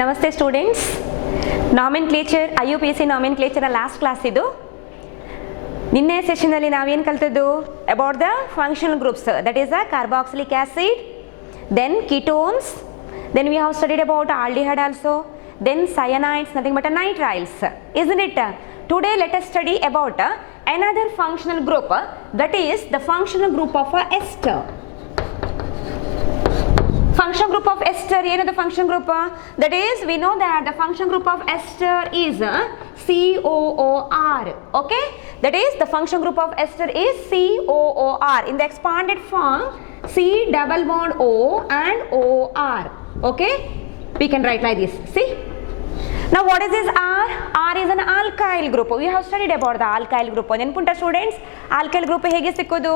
Namaste students. Nomenclature IUPAC nomenclature last class idu. ನಿನ್ನೆ session ಅಲ್ಲಿ ನಾವೇನು ಕಲ್ತದ್ದು about the functional groups, that is the carboxylic acid, then ketones, then we have studied about aldehyde also, then cyanides, nothing but nitriles, isn't it? Today let us study about another functional group, that is the functional group of ester. Function group of ester, the function group, that is we know that the function group of ester is COOR, okay, that is the function group of ester is COOR. In the expanded form C double bond O and OR, okay, we can write like this. See, now what is this R? R is an alkyl group. We have studied about the alkyl group. Nenupunta students, alkyl group hege sikkodu?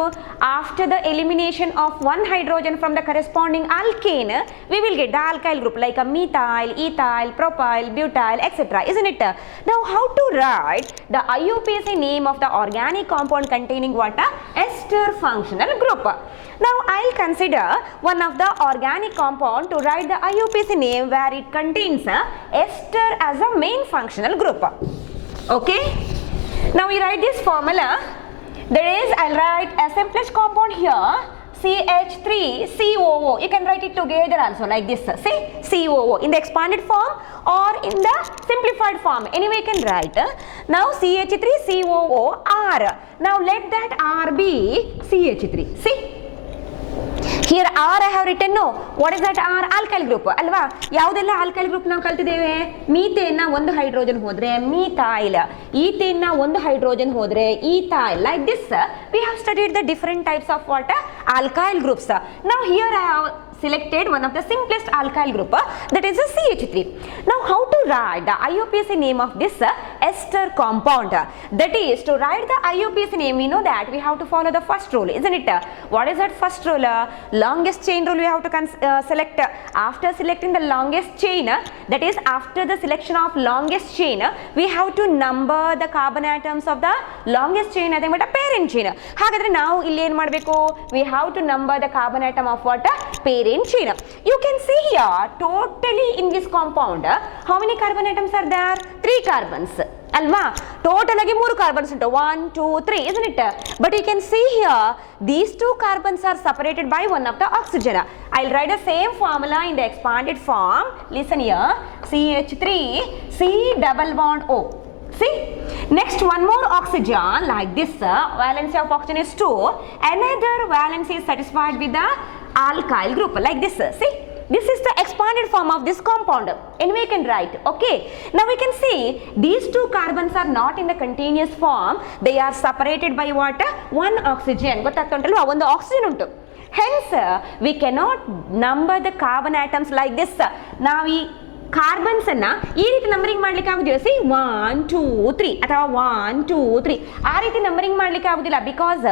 After the elimination of one hydrogen from the corresponding alkane, we will get the alkyl group like a methyl, ethyl, propyl, butyl, etc. Isn't it? Now how to write the IUPAC name of the organic compound containing what? Ester functional group. Now I'll consider one of the organic compound to write the IUPAC name where it contains ester as a main functional group. Okay, now we write this formula. There is, I'll write a simplest compound here, CH3COO. You can write it together also like this. See, COO in the expanded form or in the simplified form, anyway you can write. Now CH3COOR. Now let that R be CH3. See, here R I have written. No, what is that R? Alkyl group alva. Yaudella alkyl group ನಾವು ಕಲ್ತಿದ್ದೇವೆ? Methane ನ ಒಂದು hydrogen ಹೋದ್ರೆ methyl, ethane ನ ಒಂದು hydrogen ಹೋದ್ರೆ ethyl. Like this we have studied the different types of what? Alkyl groups. Now here I have selected one of the simplest alkyl group, that is a CH3. Now how to write the IUPAC name of this ester compound? That is, to write the IUPAC name, we know that we have to follow the first rule, isn't it? What is that first rule? Longest chain rule we have to select. After selecting the longest chain, that is after the selection of longest chain, we have to number the carbon atoms of the longest chain, nothing but a parent chain. ಹಾಗಾದ್ರೆ ನಾವು ಇಲ್ಲಿ ಏನು ಮಾಡಬೇಕು? We have to number the carbon atom of what? Parent chain. You can see here totally in this compound how many carbon atoms are there? 3 carbons alva. Total agi 3 carbons untu, 1 2 3, isn't it? But you can see here these 2 carbons are separated by one of the oxygen. I'll write the same formula in the expanded form. Listen here, CH3 C double bond O. See, next one more oxygen like this, valency of oxygen is 2, another valency is satisfied with the alkyl group like this. See, this is the expanded form of this compound, anyway you can write. Okay, now we can see these 2 carbons are not in the continuous form, they are separated by what? One oxygen. ಗೊತ್ತಾಗ್ತುಂಟಲ್ವಾ, ಒಂದು oxygen ಉಂಟು. Hence we cannot number the carbon atoms like this. ನಾವು ಈ carbons ಅನ್ನ ಈ ರೀತಿ numbering ಮಾಡ್ಲಿಕ್ಕೆ ಆಗುದಿಲ್ಲ. C 1 2 3 ಅಥವಾ 1 2 3 ಆ ರೀತಿ ನಂಬರಿಂಗ್ ಮಾಡ್ಲಿಕ್ಕೆ ಆಗುದಿಲ್ಲ, because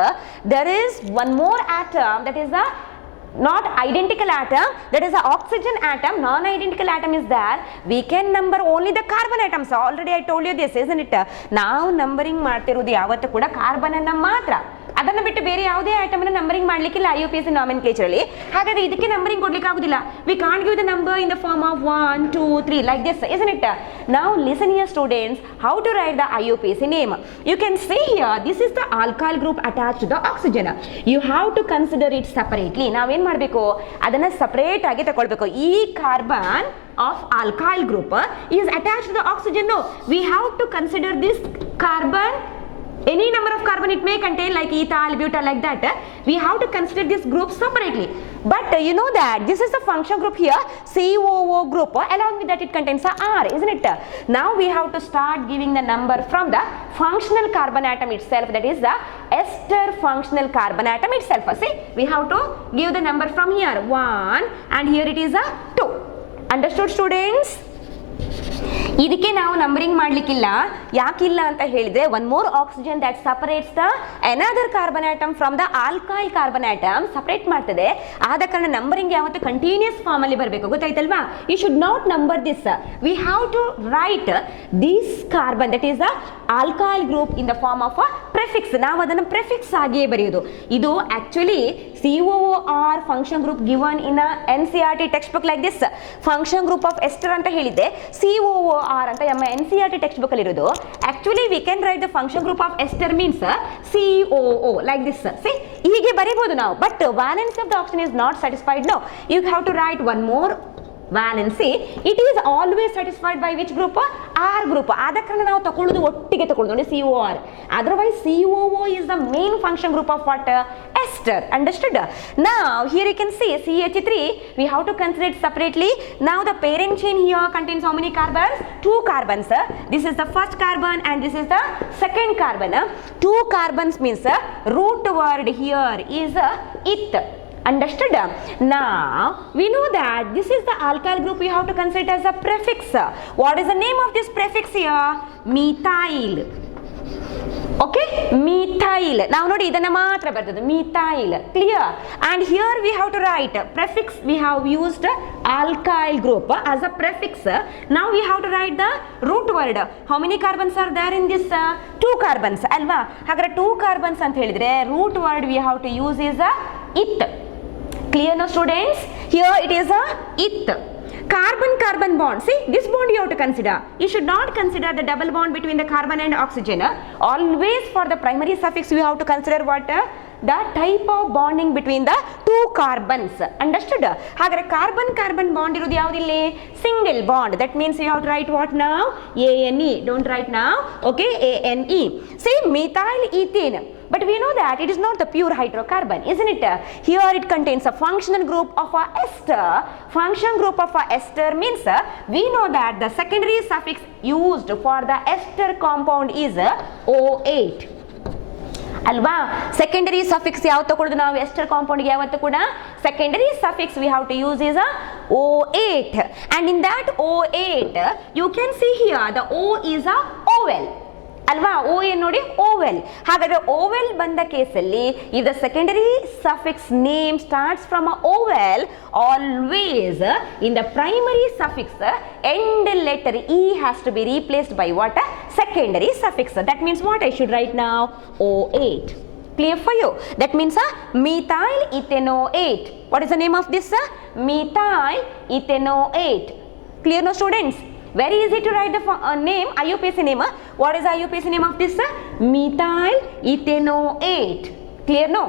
there is one more atom, that is a not identical atom, that is a oxygen atom. Non-identical atom is there, we can number only the carbon atoms. Already I told you this, isn't it? ನಾವು numbering ಮಾಡ್ತಿರೋದು ಯಾವತ್ತೂ ಕೂಡ carbon ಅನ್ನ ಮಾತ್ರ, ಅದನ್ನು ಬಿಟ್ಟು ಬೇರೆ ಯಾವುದೇ ಐಟಮ್ ಅನ್ನು ನಂಬರಿಂಗ್ ಮಾಡ್ಲಿಕ್ಕಿಲ್ಲ IUPAC nomenclature ಅಲ್ಲಿ. ಹಾಗಾದ್ರೆ ಇದಕ್ಕೆ ನಂಬರಿಂಗ್ ಕೊಡ್ಲಿಕ್ಕೆ ಆಗುದಿಲ್ಲ. We can't give the number in the form of 1 2 3 like this, isn't it? Now listen here students, how to write the IUPAC name. You can see here this is the alkyl group attached to the oxygen. You have to consider it separately. ನಾವೇನ್ ಮಾಡಬೇಕು? ಅದನ್ನ separate ಆಗಿ ತಗೊಳ್ಬೇಕು. ಈ carbon of alkyl group is attached to the oxygen. No, we have to consider this carbon, any number of carbon it may contain, like ethyl, butyl, like that. We have to consider this group separately. But you know that this is the function group here, COO group. Along with that it contains a R, isn't it? Now we have to start giving the number from the functional carbon atom itself, that is the ester functional carbon atom itself. See, we have to give the number from here 1 and here it is a 2. Understood students? ಇದಕ್ಕೆ ನಾವು numbering ಮಾಡಲಿಕ್ಕಿಲ್ಲ. ಯಾಕಿಲ್ಲ ಅಂತ ಹೇಳಿದ್ರೆ one more oxygen that separates the another carbon atom from the alkyl carbon atom separate ಮಾಡ್ತದೆ. ಆದ ಕಾರಣ numbering ಯಾವತ್ತು continues form ಅಲ್ಲಿ ಬರಬೇಕು, ಗೊತ್ತಾಯ್ತಲ್ವಾ? You should not number this. We have to write this carbon that is the alkyl group in the form of a prefix. ನಾವು ಅದನ್ನು prefix ಆಗಿಯೇ ಬರೆಯೋದು. ಇದು actually COOR function group given in NCERT text book like this. Function group of ester ಅಂತ ಹೇಳಿದ್ದೆ, COOR ಅಂತ ನಮ್ಮ NCERT text book ಅಲ್ಲಿ ಇರೋದು. Actually we can write the function group of ester means COO like this. C ಹೀಗೆ ಬರೀಬಹುದು ನಾವು. But valency of the oxygen is not satisfied. No, you have to write one more valency. It is always satisfied by which group? R group. ಆದ ಕಾರಣ ನಾವು ತಗೊಳ್ಳೋದು ಒಟ್ಟಿಗೆ ತಗೊಳ್ಳೋದು ನೋಡಿ COR. Otherwise COO is the main function group of what? Ester. Understood? Now here you can see CH3 we have to consider it separately. Now the parent chain here contains how many carbons? 2 carbons. This is the first carbon and this is the second carbon. 2 carbons means root word here is eth. Understood? Now we know that this is the alkyl group. We have to consider it as a prefix. What is the name of this prefix here? Methyl. Okay, methyl. Now ನೋಡಿ ಇದನ್ನ ಮಾತ್ರ ಬರ್ತದೆ methyl. Clear? And here we have to write prefix. We have used alkyl group as a prefix. Now we have to write the root word. How many carbons are there in this? 2 carbons ಅಲ್ವಾ? ಹಾಗಾದ್ರೆ 2 carbons ಅಂತ ಹೇಳಿದ್ರೆ root word we have to use is eth. Clear now students? Here it is a eth. Carbon bond. See, this bond you have to consider. You should not consider the double bond between the carbon and oxygen. Always for the primary suffix you have to consider what? The type of bonding between the 2 carbons. Understood? ಹಾಗಾದ್ರೆ carbon bond ಇರೋದು ಯಾವುದಿಲ್ಲಿ? Single bond. That means you have to write what now? ANE. Don't write now. Okay, ANE. See, methyl ethane. But we know that it is not the pure hydrocarbon, isn't it? Here it contains a functional group of a ester. Function group of a ester means we know that the secondary suffix used for the ester compound is O8. ಅಲ್ವಾ? Secondary suffix ಯಾವ್ದು ತಗೊಳ್ಳೋದು ನಾವು ester ಕಾಂಪೌಂಡ್ಗೆ ಯಾವತ್ತು ಕೂಡ? Secondary suffix we have to use is O8. And in that O8 you can see here the O is a oval. ಅಲ್ವಾ? O ಏನು ನೋಡಿ? oval. ಹಾಗಾದ್ರೆ oval ಬಂದ ಕೇಸಲ್ಲಿ if the secondary suffix name starts from a oval, always in the primary suffix end letter E has to be replaced by what? Secondary suffix. That means what I should write now? O8. Clear for you? That means methyl ethanoate. What is the name of this? Methyl ethanoate. Clear now students? Very easy to write the name, IUPAC name. What is the IUPAC name of this? Methyl ethanoate. Clear no?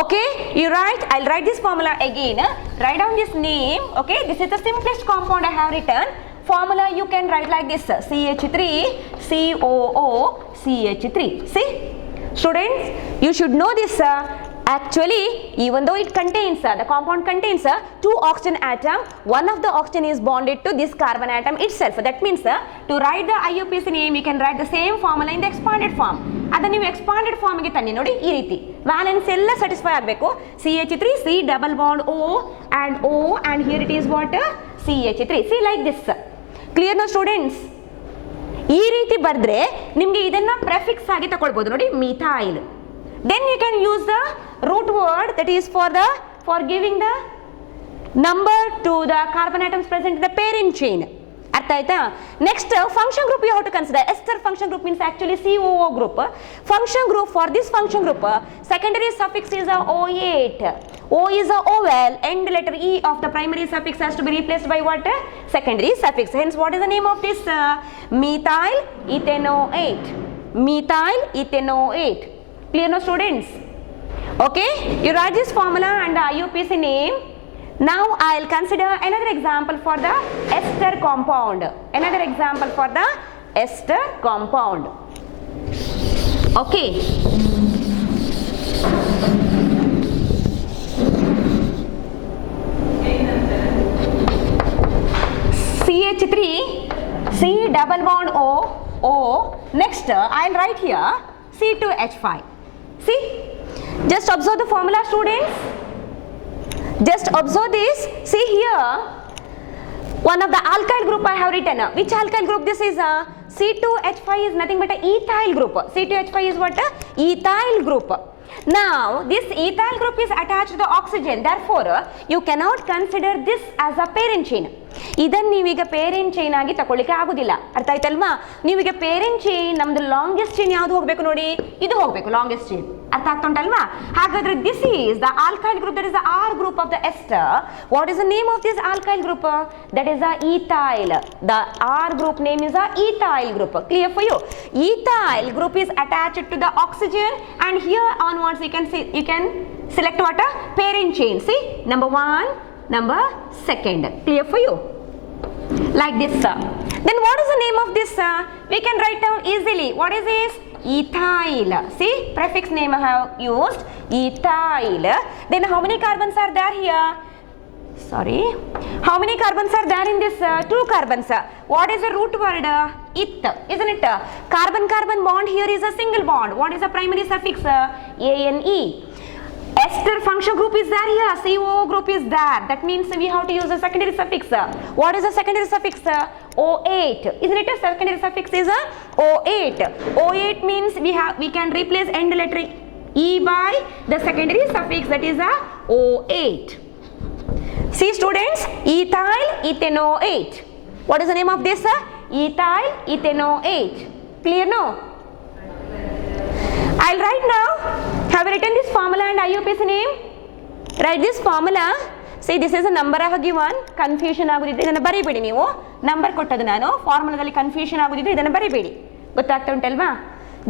Okay, you write. I'll write this formula again. Write down this name. Okay, this is the simplest compound I have written. Formula you can write like this: CH3 COO CH3. See, students, you should know this. Actually, even though it contains the compound contains 2 oxygen atom, one of the oxygen is bonded to this carbon atom itself. That means to write the IUPAC name you can write the same formula in the expanded form. ಅದನ್ನ ನೀವು expanded form ಗೆ ತನ್ನಿ ನೋಡಿ ಈ ರೀತಿ. Valence ಎಲ್ಲ satisfy ಆಗಬೇಕು. CH3 C double bond O and O and here it is what? CH3. See like this. Clear now students? ಈ ರೀತಿ ಬರೆದ್ರೆ ನಿಮಗೆ ಇದನ್ನ ಪ್ರೆಫಿಕ್ಸ್ ಆಗಿ ತಗೊಳ್ಬಹುದು ನೋಡಿ methyl. Then you can use the root word that is for giving the number to the carbon atoms present in the parent chain. ಅರ್ಥ ಆಯ್ತಾ? Next function group you have to consider. Ester function group means actually COO group. Function group, for this function group secondary suffix is O8. O is a oval, end letter E of the primary suffix has to be replaced by what? Secondary suffix. Hence what is the name of this? Methyl ethanoate. Methyl ethanoate. Clear now students? Okay, you write this formula and the IUPAC name. Now I'll consider another example for the ester compound. Another example for the ester compound. Okay. CH3 C double bond O O. Next I'll write here C2H5. See, just observe the formula students. Just observe this. See here, One of the alkyl group I have written. Which alkyl group this is? C2H5 is nothing but a ethyl group. C2H5 is what? Ethyl group. Now this ethyl group is attached to the oxygen, therefore you cannot consider this as a parent chain. ಇದನ್ನು ನೀವೀಗ parent chain ಆಗಿ ತಗೊಳ್ಳಿಕ್ಕೆ ಆಗುದಿಲ್ಲ. ಅರ್ಥ ಆಯ್ತಲ್ವಾ? ನೀವೀಗ parent chain ನಮ್ದು longest chain ಯಾವುದು ಹೋಗಬೇಕು ನೋಡಿ, ಇದು ಹೋಗಬೇಕು ಲಾಂಗೆಸ್ಟ್ ಚೈನ್. ಅರ್ಥ ಆಗ್ತುಂಟಲ್ವಾ? ಹಾಗಾದ್ರೆ this is the alkyl group, that is the R group of the ester. What is the name of this alkyl group? That is the ethyl. The R group name is the ethyl group. Clear for you? Ethyl group is attached to the oxygen, and here onwards you can select what? A parent chain. See, number 1, number 2. Clear for you? Like this. Then what is the name of this? We can write down easily. What is this? Ethyl. See, prefix name I have used, ethyl. Then how many carbons are there here? Sorry, how many carbons are there in this? 2 carbons. What is the root word? Eth, isn't it? Carbon carbon bond here is a single bond. What is the primary suffix? ANE. Ester function group is there here, COO group is there. That means we have to use a secondary suffix. What is the secondary suffix? O8. Isn't it? A secondary suffix is a O8. O8 means we can replace end letter E by the secondary suffix, that is a O8. See students, ethyl ethanoate. What is the name of this? Ethyl ethanoate. Clear now? I'll write now. Have you written this formula and IUPAC name? Write this formula. See, this is a number I have given. Confusion ಆಗುದಿದ್ರೆ ಇದನ್ನ ಬರಿಬೇಡಿ ನೀವು. Number ಕೊಟ್ಟದ್ದು ನಾನು. ಫಾರ್ಮುಲಾದಲ್ಲಿ confusion ಆಗುದಿದ್ರೆ ಇದನ್ನ ಬರಿಬೇಡಿ. ಗೊತ್ತಾಗ್ತಾ ಉಂಟಲ್ವಾ?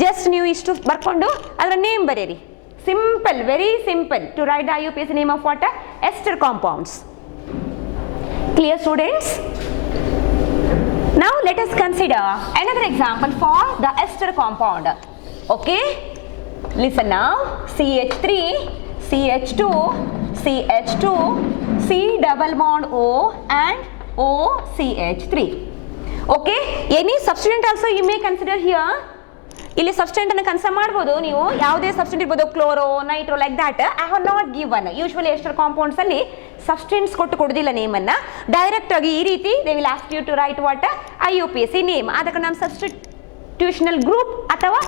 Just ನೀವು ಇಷ್ಟು ಬರ್ಕೊಂಡು ಅದರ ನೇಮ್ ಬರೆಯಿರಿ. Simple, very simple to write the IUPAC name of what? Ester compounds. Clear students? Now let us consider another example for the ester compound. Okay? Listen now. CH3, CH2, CH2, C double bond O and OCH3. Okay? Any substituent also you may consider here. ಇಲ್ಲಿ ಸಬ್ಸ್ಟೆಂಟ್ ಅನ್ನು consider ಮಾಡಬಹುದು ನೀವು. ಯಾವುದೇ substituent ಇರಬಹುದು, chloro, nitro, like that. I have not given. Usually ester compounds ಅಲ್ಲಿ substituents ಕೊಡುವುದಿಲ್ಲ name ಅನ್ನ. Direct ಆಗಿ ಈ ರೀತಿ they will ask you to write what IUPAC name. ಅದಕ್ಕೆ ನಾನು ಸಬ್ಸ್ಟಿಟ್ಯೂಷನಲ್ ಗ್ರೂಪ್ ಅಥವಾ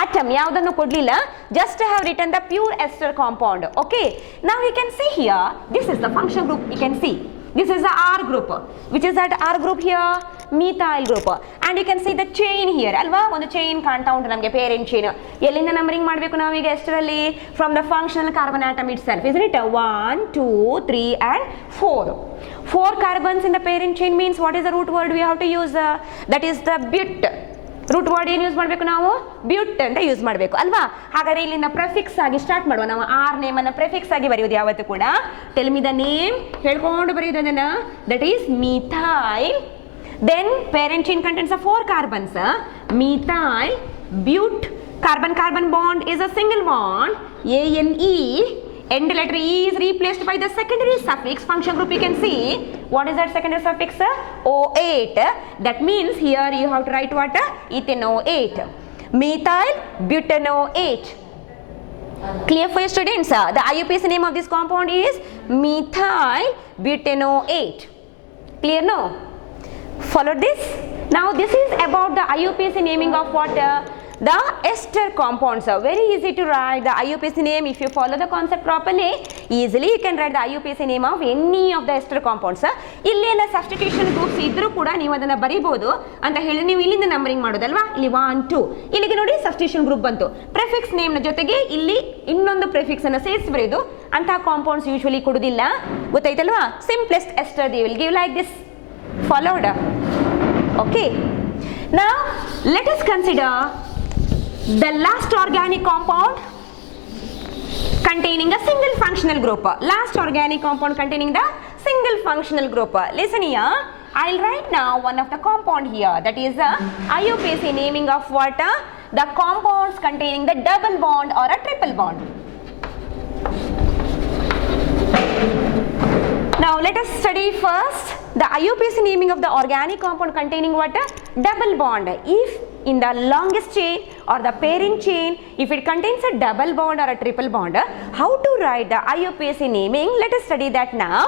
atom ಯಾವುದನ್ನು ಕೊಡಲಿಲ್ಲ. just have written the pure ester compound. Okay, now you can see here, this is the function group. You can see this is the R group. Which is that R group here? Methyl group. And you can see the chain here ಅಲ್ವಾ? ಒಂದು chain ಕಾಣ್ತಾ ಉಂಟು ನಮಗೆ, parent chain. ಎಲ್ಲಿಂದ numbering ಮಾಡಬೇಕು ನಾವೀಗ ester ಅಲ್ಲಿ? From the functional carbon atom it self, isn't it? 1, 2, 3 and 4. 4 carbons in the parent chain means what is the root word we have to use? That is the but. Root word ಏನು use ಮಾಡಬೇಕು ನಾವು? ಬ್ಯೂಟ್ ಅಂತ use ಮಾಡಬೇಕು ಅಲ್ವಾ? ಹಾಗಾದ್ರೆ ಇಲ್ಲಿಂದ prefix ಆಗಿ start ಮಾಡುವ. ನಾವು ಆರ್ ನೇಮ್ ಅನ್ನ ಪ್ರೆಫಿಕ್ಸ್ ಆಗಿ ಬರೆಯೋದು ಯಾವತ್ತೂ ಕೂಡ. ಟೆಲ್ ಮಿ ದ ನೇಮ್, ಹೇಳ್ಕೊಂಡು ಬರೆಯೋದು ಅದನ್ನ. That is methyl. Then parent chain contents 4 carbons. Methyl, but, carbon carbon bond is a single bond, ANE. End letter E is replaced by the secondary suffix. Function group you can see. What is that secondary suffix? O8. That means here you have to write what? Ethanoate. Methyl butanoate. Clear for your students? The IUPAC name of this compound is methyl butanoate. Clear no? Follow this. Now this is about the IUPAC naming of what? The ester compounds. Are very easy to write the IUPAC name if you follow the concept properly. Easily you can write the IUPAC name of any of the ester compounds. ಇಲ್ಲೆಲ್ಲ substitution groups ಇದ್ರೂ ಕೂಡ ನೀವು ಅದನ್ನ ಬರೀಬಹುದು ಅಂತ ಹೇಳಿ ನೀವು ಇಲ್ಲಿಂದ numbering ಮಾಡೋದಲ್ವಾ? ಇಲ್ಲಿ 1, 2 ಇಲ್ಲಿಗೆ ನೋಡಿ ಸಬ್ಸ್ಟಿಟ್ಯೂಷನ್ ಗ್ರೂಪ್ ಬಂತು. ಪ್ರೆಫಿಕ್ಸ್ ನೇಮ್ ನ ಜೊತೆಗೆ ಇಲ್ಲಿ ಇನ್ನೊಂದು ಪ್ರೆಫಿಕ್ಸ್ ಅನ್ನು ಸೇರಿಸಿ ಬರೆಯೋದು. ಅಂತಹ ಕಾಂಪೌಂಡ್ಸ್ ಯೂಶುವಲಿ ಕೊಡುವುದಿಲ್ಲ, ಗೊತ್ತಾಯ್ತಲ್ವಾ? Simplest ester they will give like this. Followed? Okay. Now let us consider the last organic compound containing a single functional group. Last organic compound containing the single functional group. Listen here. I'll write now one of the compound here. That is a IUPAC naming of what? The compounds containing the double bond or a triple bond. Now let us study first the IUPAC naming of the organic compound containing what? Double bond. If in the longest chain or the pairing chain, if it contains a double bond or a triple bond, how to write the IUPAC naming? Let us study that now.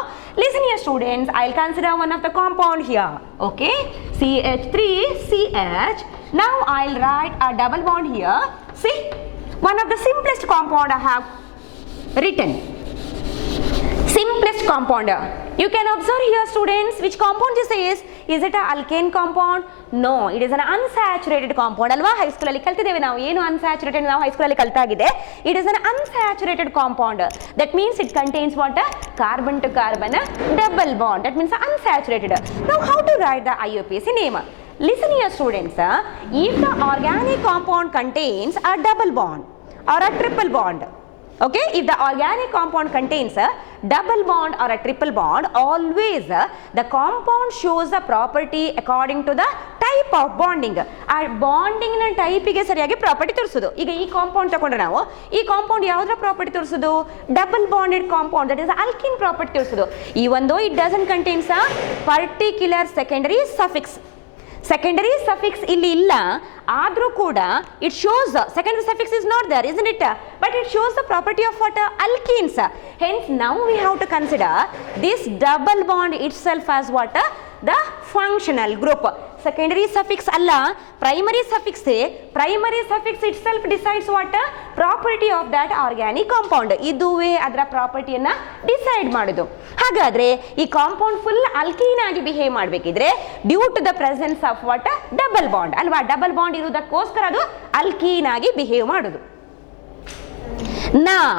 Listen here students, I'll consider one of the compound here. Okay, CH3CH. Now I'll write a double bond here. See, one of the simplest compound I have written. Simplest compound. You can observe here students, which compound this is. Is it an alkane compound? No, it is an unsaturated compound. Alva high school alli kaltideve ನಾವು ಏನು unsaturated ನಾವು high school alli kaltaಗಿದೆ. It is an unsaturated compound. That means it contains what? Carbon to carbon double bond. That means unsaturated. Now how to write the IUPAC name? Listen here students, if the organic compound contains a double bond or a triple bond, okay, if the organic compound contains a double bond or a triple bond, always the compound shows the property according to the type of bonding. ಆ bonding ನ type ಗೆ ಸರಿಯಾಗಿ property ತೋರಿಸೋದು. ಈಗ ಈ compound ತಗೊಂಡ್ರೆ ನಾವು ಈ ಕಾಂಪೌಂಡ್ ಯಾವ್ದರ ಪ್ರಾಪರ್ಟಿ ತೋರಿಸೋದು? Double bonded compound, that is alkene property ತೋರಿಸೋದು. Even though it doesn't contains a particular secondary suffix. Secondary suffix ಇಲ್ಲಿ ಇಲ್ಲ, ಆದ್ರೂ ಕೂಡ it shows secondary suffix is not there, isn't it? But it shows the property of what? Alkenes. Hence now we have to consider this double bond itself as what? The functional group. Secondary suffix ಅಲ್ಲ, primary suffix. Primary suffix itself decides what? Property of that organic compound. ಇದುವೇ ಅದರ ಪ್ರಾಪರ್ಟಿಯನ್ನ decide ಮಾಡೋದು. ಹಾಗಾದ್ರೆ ಈ compound full alkene ಆಗಿ behave ಮಾಡಬೇಕಿದ್ರೆ due to the presence of what? Double bond ಅಲ್ವಾ? Double bond ಇರುವುದಕ್ಕೋಸ್ಕರ ಅದು ಅಲ್ಕೀನ್ ಆಗಿ ಬಿಹೇವ್ ಮಾಡೋದು. Now,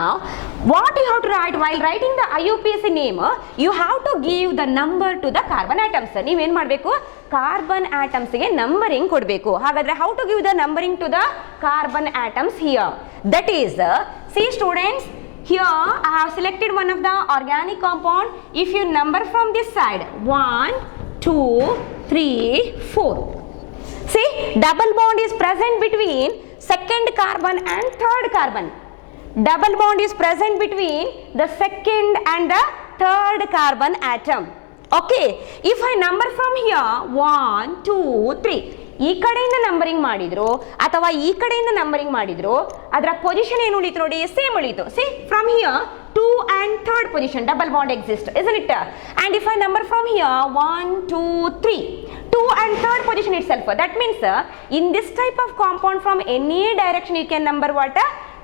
what you have to write while writing the IUPAC name, you have to give the number to the carbon atoms. ನೀವೇನ್ ಮಾಡಬೇಕು? Carbon atoms ಗೆ numbering ಕೊಡಬೇಕು. ಹಾಗಾದ್ರೆ how to give the numbering to the carbon atoms here? That is, see students, here I have selected one of the organic compound. If you number from this side, 1, 2, 3, 4. See, double bond is present between second carbon and third carbon. Double bond is present between the second and the third carbon atom. Okay, if I number from here 1, 2, 3, ಈ ಕಡೆಯಿಂದ numbering ಮಾಡಿದ್ರು ಅಥವಾ ಈ ಕಡೆಯಿಂದ numbering ಮಾಡಿದ್ರು, ಅದರ position ಏನು ಉಳಿತು ನೋಡಿ? ಸೇಮ್ ಉಳಿತು. C, from here 2 and 3rd position double bond exists, isn't it? And if I number from here 1, 2, 3, 2 and 3rd position itself, that means in this type of compound from any direction you can number what?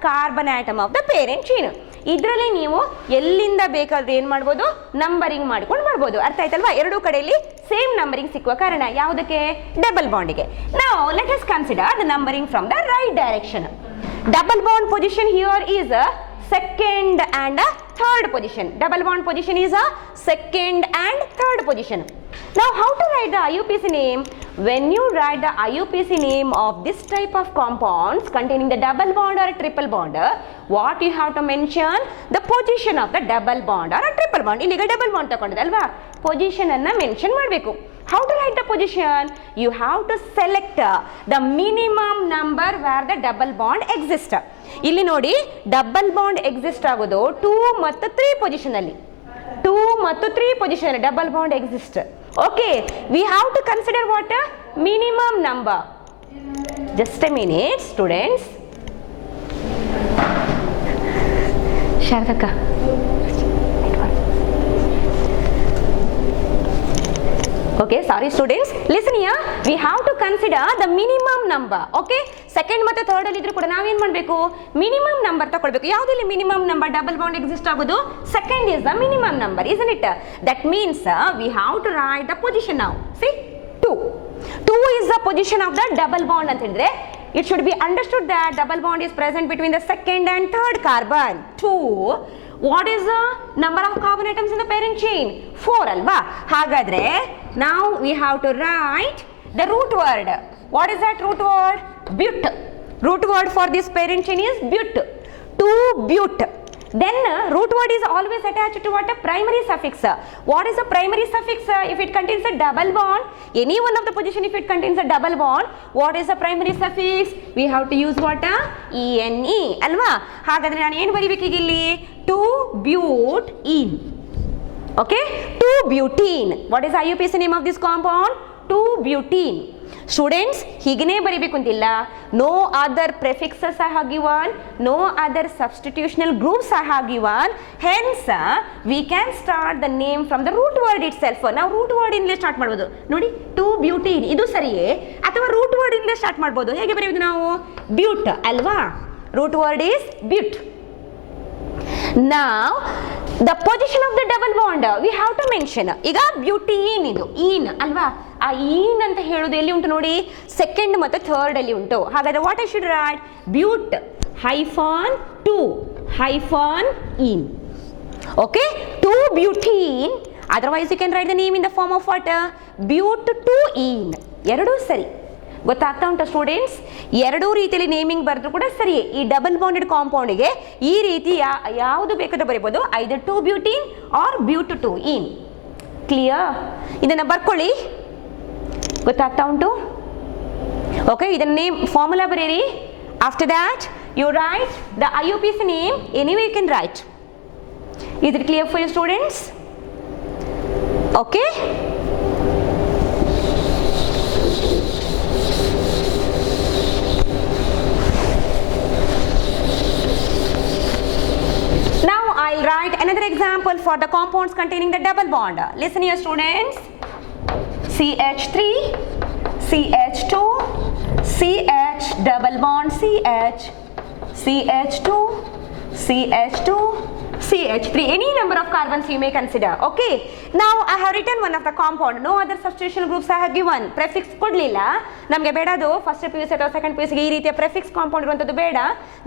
Carbon atom of the parent chain. ಇದರಲ್ಲಿ ನೀವು ಎಲ್ಲಿಂದ ಬೇಕಾದ್ರೆ ಏನು ಮಾಡ್ಬೋದು? Numbering ಮಾಡ್ಕೊಂಡು ಮಾಡ್ಬೋದು. ಅರ್ಥ ಆಯ್ತಲ್ವಾ? ಎರಡೂ ಕಡೆಯಲ್ಲಿ ಸೇಮ್ ನಂಬರಿಂಗ್ ಸಿಕ್ಕುವ ಕಾರಣ ಯಾವುದಕ್ಕೆ? ಡಬಲ್ ಬಾಂಡಿಗೆ. Now let us consider the numbering from the right direction. Double bond position here is second and third position. Double bond position is a second and third position. Now how to write the IUPAC name? When you write the IUPAC name of this type of compounds containing the double bond or a triple bond, what you have to mention? The position of the double bond or a triple bond. ಇಲ್ಲಿಗ double bond ತಗೊಂಡಿದಲ್ವಾ, position ಅನ್ನ mention ಮಾಡಬೇಕು. How to write the position? You have to select the minimum number where the double bond exists. ಇಲ್ಲಿ ನೋಡಿ, double bond exist ಆಗೋದು 2 ಮತ್ತು 3 position ಅಲ್ಲಿ. 2 ಮತ್ತು 3 position double bond exist. Okay, we have to consider what? Minimum number. Just a minute students. ಶಾರದಕ್ಕ, okay, sorry students, listen here, we have to consider the minimum number. Okay, second ಮತ್ತು third ಅಲ್ಲಿ ಇದ್ರೂ ಕೂಡ ನಾವೇನ್ ಮಾಡಬೇಕು? Minimum number ತಗೊಳ್ಬೇಕು. ಯಾವುದಿಲ್ಲ minimum number? Double bond exist ಆಗೋದು second is the minimum number, isn't it? That means we have to write the position now. See, 2 is the position of the double bond ಅಂತ ಹೇಳಿದ್ರೆ it should be understood that double bond is present between the second and third carbon. 2. What is the number of carbon atoms in the parent chain? 4 ಅಲ್ವಾ? ಹಾಗಾದ್ರೆ now we have to write the root word. What is that root word? But. Root word for this parent chain is but. 2-but. Then root word is always attached to what? A primary suffix. What is the primary suffix? If it contains a double bond, any one of the position if it contains a double bond, what is the primary suffix? We have to use what? ene ಅಲ್ವಾ? ಹಾಗಾದ್ರೆ ನಾನು ಏನು ಬರಿಬೇಕು ಇಲ್ಲಿ? 2-butene. Okay, 2-butene. What is IUPAC name of this compound? 2-butene. Students, ಹೀಗೇನೆ ಬರೀಬೇಕು ಅಂತಿಲ್ಲ. No other prefixes I have given, no other substitutional groups I have given. Hence, we can start the name from the root word itself. ನಾವು root word ಇಂದಲೇ start ಮಾಡ್ಬೋದು. ನೋಡಿ 2-butene ಇದು ಸರಿಯೇ ಅಥವಾ root word ಇಂದಲೇ ಸ್ಟಾರ್ಟ್ ಮಾಡ್ಬೋದು. ಹೇಗೆ ಬರೆಯೋದು ನಾವು? ಬ್ಯೂಟ್ ಅಲ್ವಾ? root word is but. Now the position of the double bond we have to mention. ಈಗ ಬ್ಯೂಟೀನ್ ಇದು ಈನ್ ಅಲ್ವಾ? ಆ ಈನ್ ಅಂತ ಹೇಳೋದು ಎಲ್ಲಿ ಉಂಟು ನೋಡಿ, ಸೆಕೆಂಡ್ ಮತ್ತು ಥರ್ಡ್ ಅಲ್ಲಿ ಉಂಟು. ಹಾಗಾದ್ರೆ what I should write? But hyphen 2 hyphen ene. Okay, 2-butene. Otherwise you can write the name in the form of what? But 2-ene. ಎರಡೂ ಸರಿ. ಗೊತ್ತಾಗ್ತಾ ಉಂಟಾ ಸ್ಟೂಡೆಂಟ್ಸ್? ಎರಡೂ ರೀತಿಯಲ್ಲಿ ನೇಮಿಂಗ್ ಬರೆದ್ರು ಕೂಡ ಸರಿಯೇ. ಈ ಡಬಲ್ ಬಾಂಡೆಡ್ ಕಾಂಪೌಂಡಿಗೆ ಈ ರೀತಿ ಯಾವುದು ಬೇಕಾದ್ರೂ ಬರೀಬೋದು, ಐದರ್ 2-butene ಆರ್ ಬ್ಯೂಟ್ 2-ene. ಕ್ಲಿಯರ್? ಇದನ್ನು ಬರ್ಕೊಳ್ಳಿ. ಗೊತ್ತಾಗ್ತಾ ಉಂಟು? ಓಕೆ, ಇದನ್ನ ನೇಮ್ ಫಾರ್ಮುಲಾ ಬರೀರಿ. After that you write the IUPAC name. Anyway you can write. Is it clear for you students? Okay. Now I'll write another example for the compounds containing the double bond. Listen here students. CH3, CH2, CH double bond CH, CH2, CH2, CH3. Any number of carbons you may consider. Okay. Now I have written one of the compound. No other substitutional groups I have given. Prefix ಕೊಡ್ಲಿಲ್ಲ. ನಮಗೆ ಬೇಡ ಅದು first PUC ಅಥವಾ second PUC ಗೆ ಈ ರೀತಿಯ prefix compound ಇರುವಂತದ್ದು ಬೇಡ.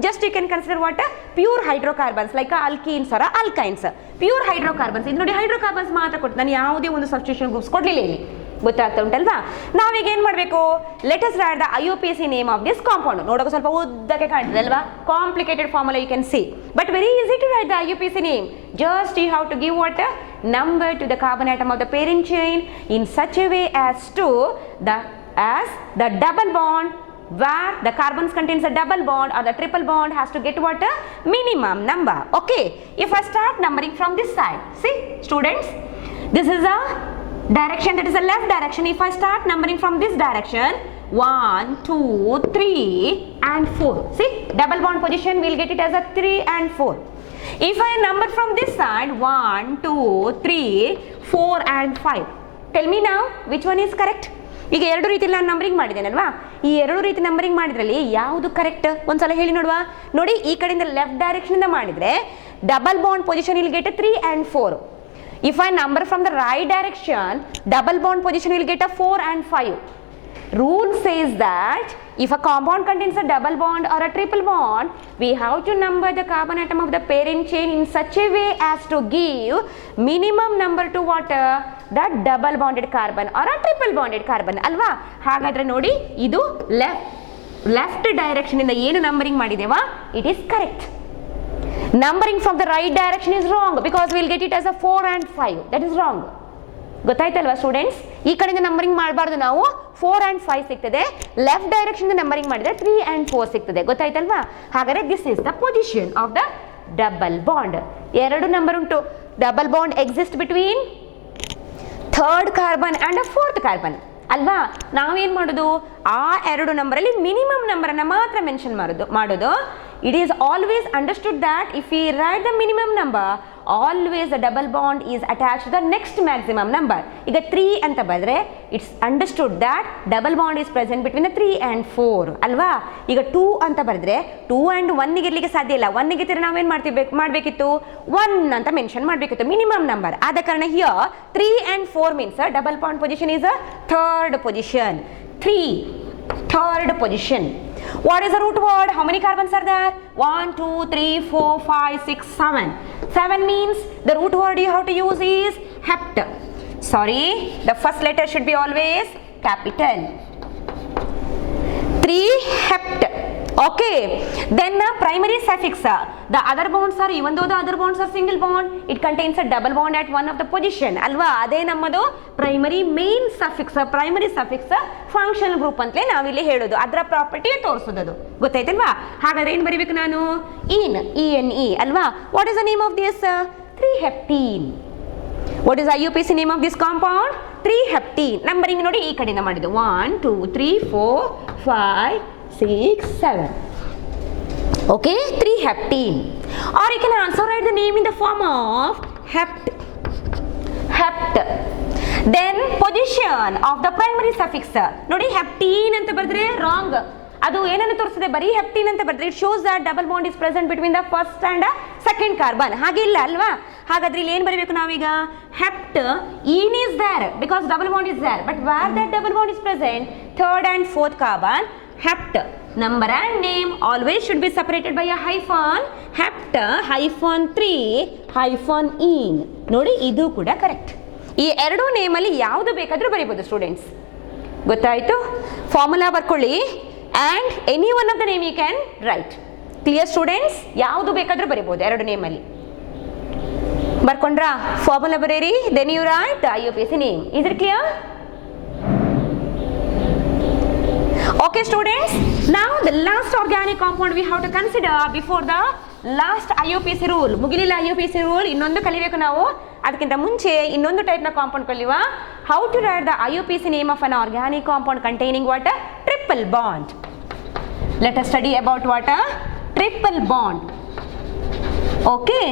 Just you can consider what? Pure hydrocarbons like alkenes or alkynes. Pure hydrocarbons. ಇದು ನೋಡಿ ಹೈಡ್ರೋಕಾರ್ಬನ್ಸ್ ಮಾತ್ರ ಕೊಟ್ಟು ನಾನು ಯಾವುದೇ ಒಂದು ಸಬ್ಸ್ಟಿಟ್ಯೂಷನ್ ಗ್ರೂಪ್ಸ್ ಕೊಡ್ಲಿಲ್ಲ ಇಲ್ಲಿ. ಗೊತ್ತಾಗ್ತಾ ಉಂಟಲ್ವಾ? ನಾವೀಗ ಏನ್ ಮಾಡಬೇಕು? Let us write the IUPAC name of this compound. ನೋಡೋಕೆ ಸ್ವಲ್ಪ ಉದ್ದಕ್ಕೆ ಕಾಣ್ತದೆ ಅಲ್ವಾ? Complicated formula you can see, but very easy to write the IUPAC name. Just you have to give what? Number to the carbon atom of the parent chain in such a way as the double bond where the carbons contains a double bond or the triple bond has to get what? A minimum number. Okay, if I start numbering from this side, see students, this is a direction, that is the left direction. If I start numbering from this direction, 1, 2, 3 and 4. See, double bond position we'll get it as a 3 and 4. If I number from this side, 1, 2, 3, 4 and 5. Tell me now which one is correct? ಈಗ ಎರಡು ರೀತಿಯಲ್ಲಿ ನಾನು numbering ಮಾಡಿದ್ದೇನಲ್ವಾ? ಈ ಎರಡು ರೀತಿ numbering ಮಾಡಿದ್ರಲ್ಲಿ ಯಾವುದು correct ಒಂದ್ಸಲ ಹೇಳಿ ನೋಡುವ. ನೋಡಿ, ಈ ಕಡೆಯಿಂದ ಲೆಫ್ಟ್ ಡೈರೆಕ್ಷನ್ ಇಂದ ಮಾಡಿದ್ರೆ double bond position will get a 3 and 4. If I number from the right direction, double bond position will get a 4 and 5. Rule says that if a compound contains a double bond or a triple bond, we have to number the carbon atom of the parent chain in such a way as to give minimum number to what? That double bonded carbon or a triple bonded carbon. ಅಲ್ವಾ? ಹಾಗಾದ್ರೆ ನೋಡಿ, ಇದು left direction ಇಂದ ಏನು numbering ಮಾಡಿದೇವಾ, it is correct. Numbering from the right direction is wrong because we'll get it as a 4 and 5. That is wrong. ಗೊತ್ತಾಯ್ತಲ್ವಾ students? ಈ ಕಡೆಯಿಂದ numbering ಮಾಡಬಾರ್ದು ನಾವು. 4 and 5 ಸಿಗ್ತದೆ. ಲೆಫ್ಟ್ ಡೈರೆಕ್ಷನ್ ಇಂದ ನಂಬರಿಂಗ್ ಮಾಡಿದ್ರೆ 3 and 4 ಸಿಗ್ತದೆ. ಗೊತ್ತಾಯ್ತಲ್ವಾ? ಹಾಗಾದ್ರೆ this is the position of the double bond. ಎರಡು ನಂಬರ್ ಉಂಟು. Double bond exist between third carbon and fourth carbon ಅಲ್ವಾ? ನಾವೇನ್ ಮಾಡೋದು? ಆ ಎರಡು ನಂಬರಲ್ಲಿ ಮಿನಿಮಮ್ ನಂಬರ್ ಅನ್ನ ಮಾತ್ರ ಮೆನ್ಷನ್ ಮಾಡೋದು. It is always understood that if we write the minimum number, always the double bond is attached to the next maximum number. ಈಗ 3 ಅಂತ ಬಂದ್ರೆ it's understood that double bond is present between the 3 and 4 ಅಲ್ವಾ? ಈಗ 2 ಅಂತ ಬರೆದ್ರೆ 2 and 1 ಗೆ ಇರ್ಲಿಕ್ಕೆ ಸಾಧ್ಯ ಇಲ್ಲ. 1 ಗೆ ಇದ್ರೆ ನಾವೇನ್ ಮಾಡಬೇಕಿತ್ತು? 1 ಅಂತ ಮೆನ್ಷನ್ ಮಾಡಬೇಕಿತ್ತು, ಮಿನಿಮಮ್ ನಂಬರ್. ಆದ ಕಾರಣ here 3 and 4 means double bond position is a third position. 3 third position. What is the root word? How many carbons are there? 1, 2, 3, 4, 5, 6, 7. 7 means the root word you have to use is hept. Sorry, the first letter should be always capital. 3 hept. Okay, then primary suffix. The other bonds are, even though the other bonds are single bond, it contains a double bond at one of the position alva. Ade nammadu primary main suffix. Primary suffix functional group antle navili helodu, adra property ತೋರಿಸೋದು. ಗೊತ್ತಾಯ್ತಲ್ವಾ? ಹಾಗಾದ್ರೆ ಏನು ಬರೀಬೇಕು ನಾನು? ene alva. What is the name of this? 3-heptene. What is IUPAC name of this compound? 3-heptene. Numbering ನೋಡಿ ಈ ಕಡೆಯಿಂದ ಮಾಡಿದ್ದು 1 2 3 4 5 6 7. Okay, 3-heptene. Or you can also write the name in the form of hept. Then position of the primary suffix. ನೋಡಿ heptene ಅಂತ ಬರೆದ್ರೆ wrong. ಅದು ಏನನ್ನು ತೋರಿಸುತ್ತೆ? ಬರೀ ಹೆಪ್ಟೀನ್ ಅಂತ ಬರೆದ್ರೆ it shows that double bond is present between the first and second carbon. ಹಾಗಿಲ್ಲ ಅಲ್ವಾ? ಹಾಗಾದ್ರೆ ಇಲ್ಲಿ ಏನು ಬರಬೇಕು ನಾವೀಗ? Hept ene is there because double bond is there, but where that double bond is present third and fourth carbon, hept number and name always should be separated by a hyphen. Hept -3 -ín. ನೋಡಿ ಇದು ಕೂಡ correct. ಈ ಎರಡು ನೇಮಲ್ಲಿ ಯಾವುದು ಬೇಕಾದರೂ ಬರೀಬಹುದು students. ಗೊತ್ತಾಯ್ತು? Formula ಬರ್ಕೊಳ್ಳಿ and any one of the name you can write. Clear students? ಯಾವುದು ಬೇಕಾದರೂ ಬರೀಬಹುದು ಎರಡು ನೇಮಲ್ಲಿ. ಬರ್ಕೊಂಡ್ರಾ? ಫಾರ್ಮುಲಾ ಬರೀರಿ, then you write the IUPAC name. Is it clear? Okay students, now the last organic compound we have to consider before the last IUPAC rule. ಮುಗಿಲಿಲ್ಲ IUPAC rule, ಇನ್ನೊಂದು ಕಲಿಬೇಕು ನಾವು. ಅದಕ್ಕಿಂತ ಮುಂಚೆ ಇನ್ನೊಂದು ಟೈಪ್ನ ಕಾಂಪೌಂಡ್ ಕಲಿಯುವ. How to write the IUPAC name of an organic compound containing what? A triple bond. Let us study about what? A triple bond. Okay.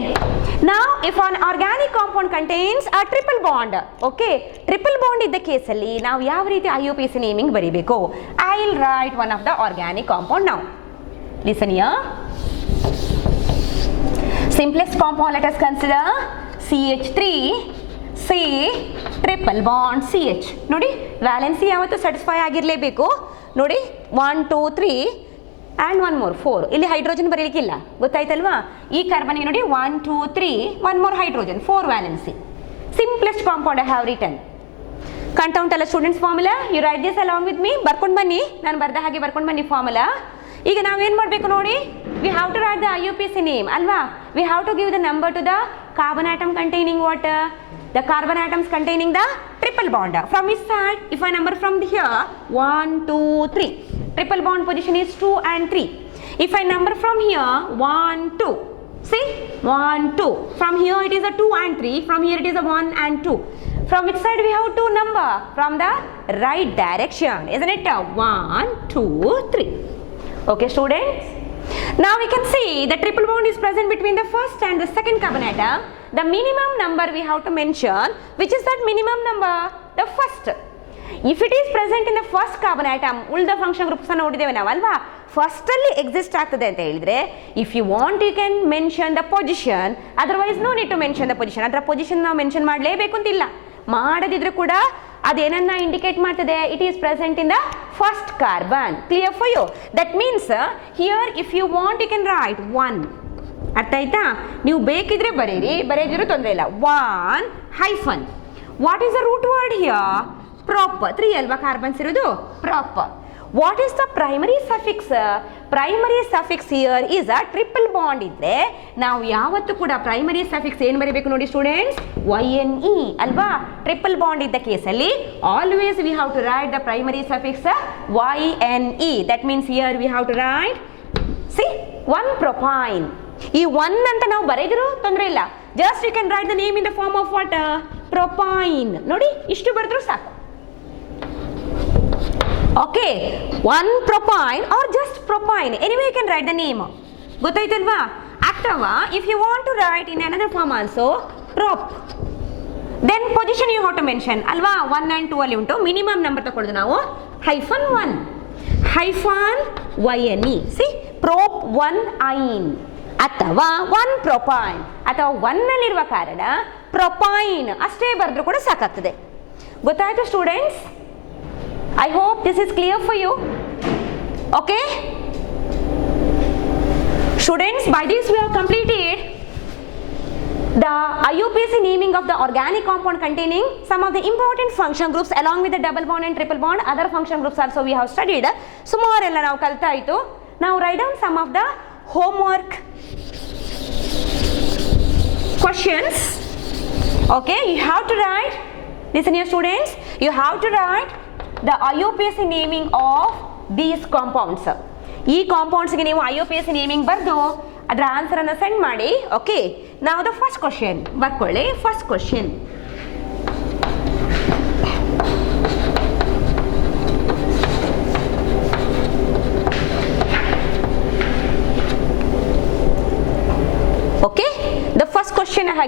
Now if an organic compound contains a triple bond, okay, triple bond ಇದ್ದ ಕೇಸಲ್ಲಿ ನಾವು ಯಾವ ರೀತಿ IUPAC naming ಬರೀಬೇಕು? I will write one of the organic compound now. Listen here. Simplest compound let us consider CH3 C triple bond CH. ನೋಡಿ valency ಯಾವತ್ತು satisfy ಆಗಿರಲೇಬೇಕು. ನೋಡಿ 1 2 3 and 1 more 4. ಇಲ್ಲಿ ಹೈಡ್ರೋಜನ್ ಬರೀಲಿಕ್ಕಿಲ್ಲ, ಗೊತ್ತಾಯ್ತಲ್ವಾ? ಈ ಕಾರ್ಬನ್ಗೆ ನೋಡಿ 1 2 3 1 more hydrogen, 4 valency. Simplest compound I have written. ಕಂಟ ಉಂಟಲ್ಲ students formula? You write this along with me. ಬರ್ಕೊಂಡು ಬನ್ನಿ, ನಾನು ಬರ್ದ ಹಾಗೆ ಬರ್ಕೊಂಡು ಬನ್ನಿ ಫಾರ್ಮುಲಾ. ಈಗ ನಾವೇನು ಮಾಡಬೇಕು ನೋಡಿ? We have to write the IUPAC name ಅಲ್ವಾ? We have to give the number to the carbon atom containing what? The carbon atoms containing the triple bond. From which side? If I number from here 1 2 3, triple bond position is 2 and 3. If I number from here 1 2, see 1 2, from here it is a 2 and 3, from here it is a 1 and 2. From which side we have to number? From the right direction, isn't it? 1 2 3. Okay students, now we can see the triple bond is present between the first and the second carbon atom. The minimum number we have to mention. Which is that minimum number? The first. If it is present in the first carbon atom, ಉಳಿದ function groups ನೋಡಿದ್ದೇವೆ ನಾವು ಅಲ್ವಾ? First ಅಲ್ಲಿ exist ಆಗ್ತದೆ ಅಂತ ಹೇಳಿದ್ರೆ, if you want you can mention the position, otherwise no need to mention the position. ಅದರ position ನಾವು ಮೆನ್ಷನ್ ಮಾಡಲೇಬೇಕು ಅಂತಿಲ್ಲ. ಮಾಡದಿದ್ರೆ ಕೂಡ ಅದೇನನ್ನ ಇಂಡಿಕೇಟ್ ಮಾಡ್ತದೆ? It is present in the first carbon. Clear for you? That means here if you want you can write 1. ಅರ್ಥ ಆಯ್ತಾ? ನೀವು ಬೇಕಿದ್ರೆ ಬರೀರಿ, ಬರೆದಿರೋ ತೊಂದರೆ ಇಲ್ಲ. 1 hyphen. What is the root word here? Prop. 3 ಅಲ್ವಾ ಕಾರ್ಬನ್ಸ್ ಇರೋದು? Prop. What is the primary suffix? Primary suffix here is a triple bond ಇದ್ರೆ ನಾವು ಯಾವತ್ತೂ ಕೂಡ ಪ್ರೈಮರಿ ಸಫಿಕ್ಸ್ ಏನು ಬರೀಬೇಕು ನೋಡಿ ಸ್ಟೂಡೆಂಟ್ಸ್? YNE ಅಲ್ವಾ? ಟ್ರಿಪಲ್ ಬಾಂಡ್ ಇದ್ದ ಕೇಸಲ್ಲಿ always we have to write the primary suffix YNE. That means here we have to write C 1 propyne. ಈ 1 ಅಂತ ನಾವು ಬರೆದರೂ ತೊಂದರೆ ಇಲ್ಲ. Just you can write the name in the form of what? Propyne. ನೋಡಿ ಇಷ್ಟು ಬರೆದ್ರು ಸಾಕು. Okay, 1 propyne or just propyne, anyway you can write the name. ಗೊತ್ತಾಯ್ತಲ್ವಾ? ಅಥವಾ if you want to write in another form also prop, then position you have to mention ಅಲ್ವಾ? 1 and 2 ಅಲ್ಲಿ ಉಂಟು. Minimum number ತಗೊಳ್ಳೋದು ನಾವು -1 ಹೈಫಾನ್ YNE. ಸಿ ಪ್ರೊಪ್ 1 ಐನ್ ಅಥವಾ 1 ಪ್ರೊಪೈನ್ ಅಥವಾ 1 ನಲ್ಲಿರುವ ಕಾರಣ ಪ್ರೊಪೈನ್ ಅಷ್ಟೇ ಬರೆದ್ರೂ ಕೂಡ ಸಾಕಾಗ್ತದೆ. ಗೊತ್ತಾಯ್ತು students? I hope this is clear for you. Okay students, by this we have completed the IUPAC naming of the organic compound containing some of the important function groups along with the double bond and triple bond. Other function groups also we have studied. ಸುಮಾರೆಲ್ಲ ನಾವು ಕಲ್ತಾಯಿತು. Now write down some of the homework questions. Okay, you have to write, listen here students, you have to write the IUPAC naming of these compounds. ಈ ಕಾಂಪೌಂಡ್ಸ್ಗೆ ನೀವು IUPAC naming ಬರೆದು ಅದರ ಆನ್ಸರನ್ನು send ಮಾಡಿ. Okay, ನಾವು the first question ಬರ್ಕೊಳ್ಳಿ. First question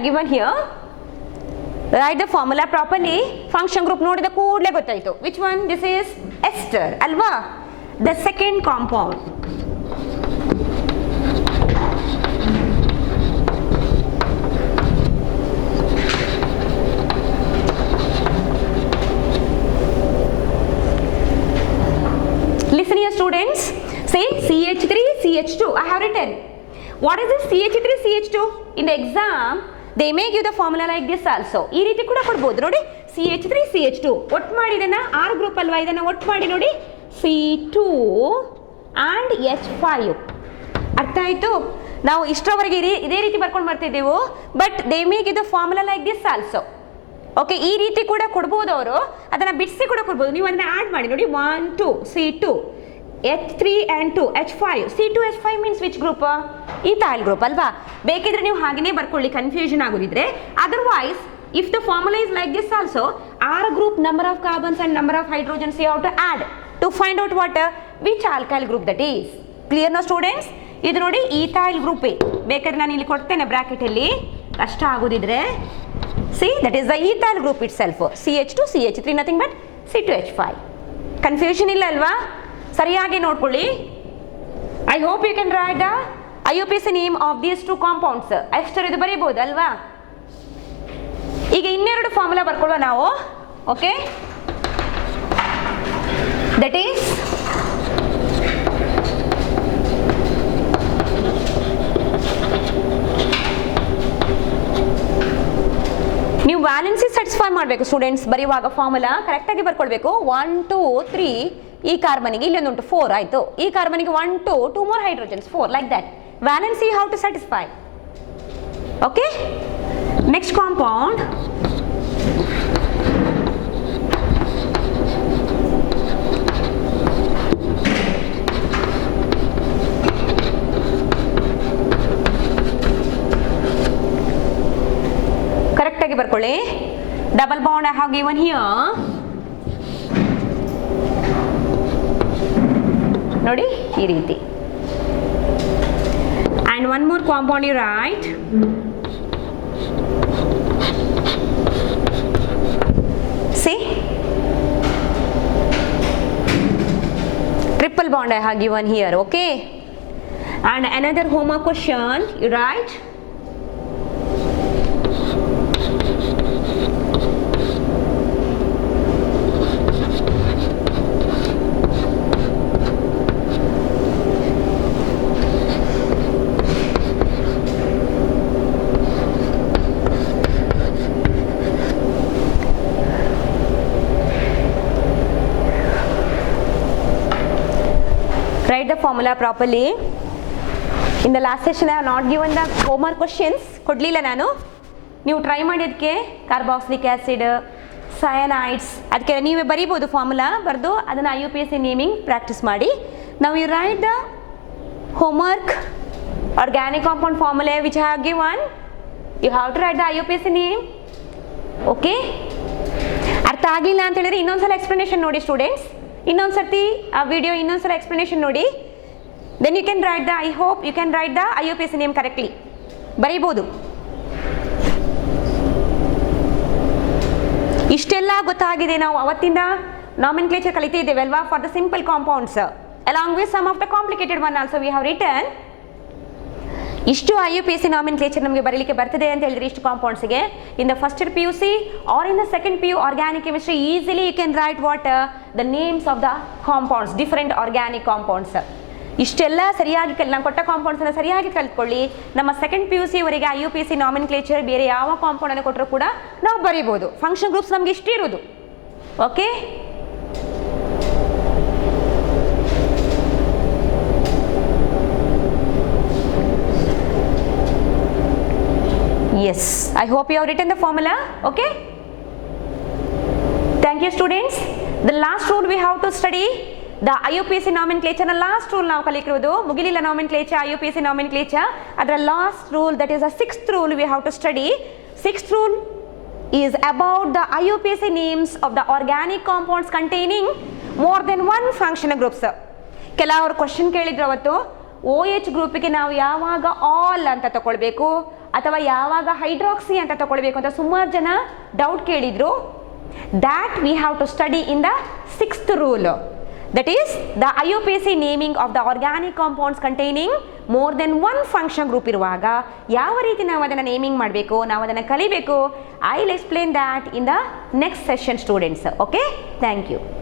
have given here. Write the formula properly. Function group ನೋಡಿದ ಕೂಡಲೇ ಗೊತ್ತಾಯಿತು. Which one? This is ester ಅಲ್ವಾ? The second compound. Listen here students. Say CH3 CH2. I have written. What is this CH3 CH2? In the exam they may give the formula like this also. ಈ ರೀತಿ ಕೂಡ ಕೊಡಬಹುದು ನೋಡಿ. CH3 CH2 ಒಟ್ಟು ಮಾಡಿ ಇದನ್ನ R group ಅಲ್ವಾ, ಇದನ್ನ ಒಟ್ಟು ಮಾಡಿ ನೋಡಿ C2 and H5. ಅರ್ಥ ಆಯ್ತು? ನಾವು ಇಷ್ಟರವರೆಗೆ ಇದೇ ರೀತಿ ಬರ್ಕೊಂಡು ಬರ್ತಿದ್ದೆವು, but they may give the formula like this also. Okay, ಈ ರೀತಿ ಕೂಡ ಕೊಡ್ಬೋದು ಅವರು, ಅದನ್ನ ಬಿಡಿಸಿ ಕೂಡ ಕೊಡ್ಬೋದು. ನೀವು ಅದನ್ನ ಆಡ್ ಮಾಡಿ ನೋಡಿ. 1 2 C2 H3 and 2 H5. C2 H5 means which group? ethyl group ಅಲ್ವಾ? ಬೇಕಿದ್ರೆ ನೀವು ಹಾಗೇನೇ ಬರ್ಕೊಳ್ಳಿ, ಕನ್ಫ್ಯೂಷನ್ ಆಗೋದಿದ್ರೆ. Otherwise if the formula is like this also, R group number of carbons and number of hydrogens you have to add to find out what which alkyl group that is. Clear now students? ಇದು ನೋಡಿ ethyl group. ಬೇಕಾದ್ರೆ ನಾನು ಇಲ್ಲಿ ಕೊಡ್ತೇನೆ bracket ಅಲ್ಲಿ, ಕಷ್ಟ ಆಗೋದಿದ್ರೆ. See, that is the ethyl group itself. CH2 CH3 nothing but C2H5. Confusion ಇಲ್ಲ ಅಲ್ವಾ? ಸರಿಯಾಗಿ ನೋಡ್ಕೊಳ್ಳಿ. I hope you can write the IUPAC name of these two compounds. ಎಷ್ಟರ ಇದು ಬರೀಬಹುದು ಅಲ್ವಾ? ಈಗ ಇನ್ನೆರಡು ಫಾರ್ಮುಲಾ ಬರ್ಕೊಳ್ಳುವ ನಾವು. ಓಕೆ, ದಟ್ ಈಸ್ ನೀವು ವ್ಯಾಲೆನ್ಸಿ ಸ್ಯಾಟಿಸ್ಫೈ ಮಾಡಬೇಕು ಸ್ಟೂಡೆಂಟ್ಸ್. ಬರೆಯುವಾಗ ಫಾರ್ಮುಲಾ ಕರೆಕ್ಟಾಗಿ ಬರ್ಕೊಳ್ಬೇಕು. 1 2 3 ಈ ಕಾರ್ಬನಿಗೆ ಇಲ್ಲೊಂದುಂಟು 4 ಆಯಿತು. ಈ ಕಾರ್ಬನಿಗೆ 1 2 2 more hydrogens 4 like that. Valency how to satisfy. Okay, next compound. Correct ಆಗಿ ಬರ್ಕೊಳ್ಳಿ. Double bond I have given here. ನೋಡಿ ಈ ರೀತಿ. And one more compound you write. See, triple bond I have given here. Okay, and another homework question you write. Write the formula properly. In the last session I have not given the homework questions. ಕೊಡಲಿಲ್ಲ ನಾನು. ನೀವು try ಮಾಡಿದ್ದಕ್ಕೆ carboxylic acid, ಸಯನೈಡ್ಸ್, ಅದಕ್ಕೆ ನೀವೇ ಬರೀಬೋದು formula ಬರೆದು ಅದನ್ನು IUPAC naming practice ಮಾಡಿ. ನಾವು you write the homework organic compound formula which I have given. You have to write the IUPAC name. Okay, ಅರ್ಥ ಆಗಲಿಲ್ಲ ಅಂತ ಹೇಳಿದ್ರೆ ಇನ್ನೊಂದ್ಸಲ ಎಕ್ಸ್ಪ್ಲನೇಷನ್ ನೋಡಿ ಸ್ಟೂಡೆಂಟ್ಸ್. ಇನ್ನೊಂದು ಸರ್ತಿ ಆ ವಿಡಿಯೋ ಇನ್ನೊಂದ್ಸಲ ಎಕ್ಸ್ಪ್ಲನೇಷನ್ ನೋಡಿ. Then you can write the, I hope you can write the IUPAC name correctly. ಬರೀಬೋದು. ಇಷ್ಟೆಲ್ಲ ಗೊತ್ತಾಗಿದೆ. ನಾವು ಅವತ್ತಿಂದ ನಾಮಿನ್ಕ್ಲೇಚರ್ ಕಲಿತಿದ್ದೇವೆ ಅಲ್ವಾ, for the simple compounds along with some of the complicated one also we have written. ಇಷ್ಟು IUPAC nomenclature ನಮಗೆ ಬರೀಲಿಕ್ಕೆ ಬರ್ತದೆ ಅಂತ ಹೇಳಿದ್ರೆ ಇಷ್ಟು ಕಾಂಪೌಂಡ್ಸ್ಗೆ. In the first PUC or in the second PU organic chemistry easily you can write what the names of the compounds, different organic compounds. ಇಷ್ಟೆಲ್ಲ ಸರಿಯಾಗಿ ನಾನು ಕೊಟ್ಟ ಕಾಂಪೌಂಡ್ಸನ್ನು ಸರಿಯಾಗಿ ಕಲ್ತ್ಕೊಳ್ಳಿ. ನಮ್ಮ ಸೆಕೆಂಡ್ PUC ವರೆಗೆ IUPAC ನಾಮಿನ್ಕ್ಲೇಚರ್ ಬೇರೆ ಯಾವ ಕಾಂಪೌಂಡನ್ನು ಕೊಟ್ಟರು ಕೂಡ ನಾವು ಬರೀಬೋದು. ಫಂಕ್ಷನ್ ಗ್ರೂಪ್ಸ್ ನಮಗೆ ಇಷ್ಟೇ ಇರೋದು. Okay, yes, I hope you have written the formula. Okay, thank you students. The last rule we have to study the IUPAC nomenclature. The last rule ನಾವು ಕಲಿತಿರೋದು ಮುಗಿಲಿಲ್ಲ nomenclature, IUPAC nomenclature. ಅದರ last rule, that is the sixth rule we have to study. Sixth rule is about the IUPAC names of the organic compounds containing more than one functional groups. ಕೆಲವರು question ಕೇಳಿದ್ರು ಅವತ್ತು, OH ಗ್ರೂಪಿಗೆ ನಾವು ಯಾವಾಗ all ಅಂತ ತಗೊಳ್ಬೇಕು ಅಥವಾ ಯಾವಾಗ hydroxy ಅಂತ ತಗೊಳ್ಬೇಕು ಅಂತ ಸುಮಾರು ಜನ ಡೌಟ್ ಕೇಳಿದ್ರು. That we have to study in the 6th rule. That is the IUPAC naming of the organic compounds containing more than one function group ಇರುವಾಗ ಯಾವ ರೀತಿ ನಾವು ಅದನ್ನು ನೇಮಿಂಗ್ ಮಾಡಬೇಕು, ನಾವು ಅದನ್ನು ಕಲಿಬೇಕು. I will explain that in the next session, students. Okay? Thank you.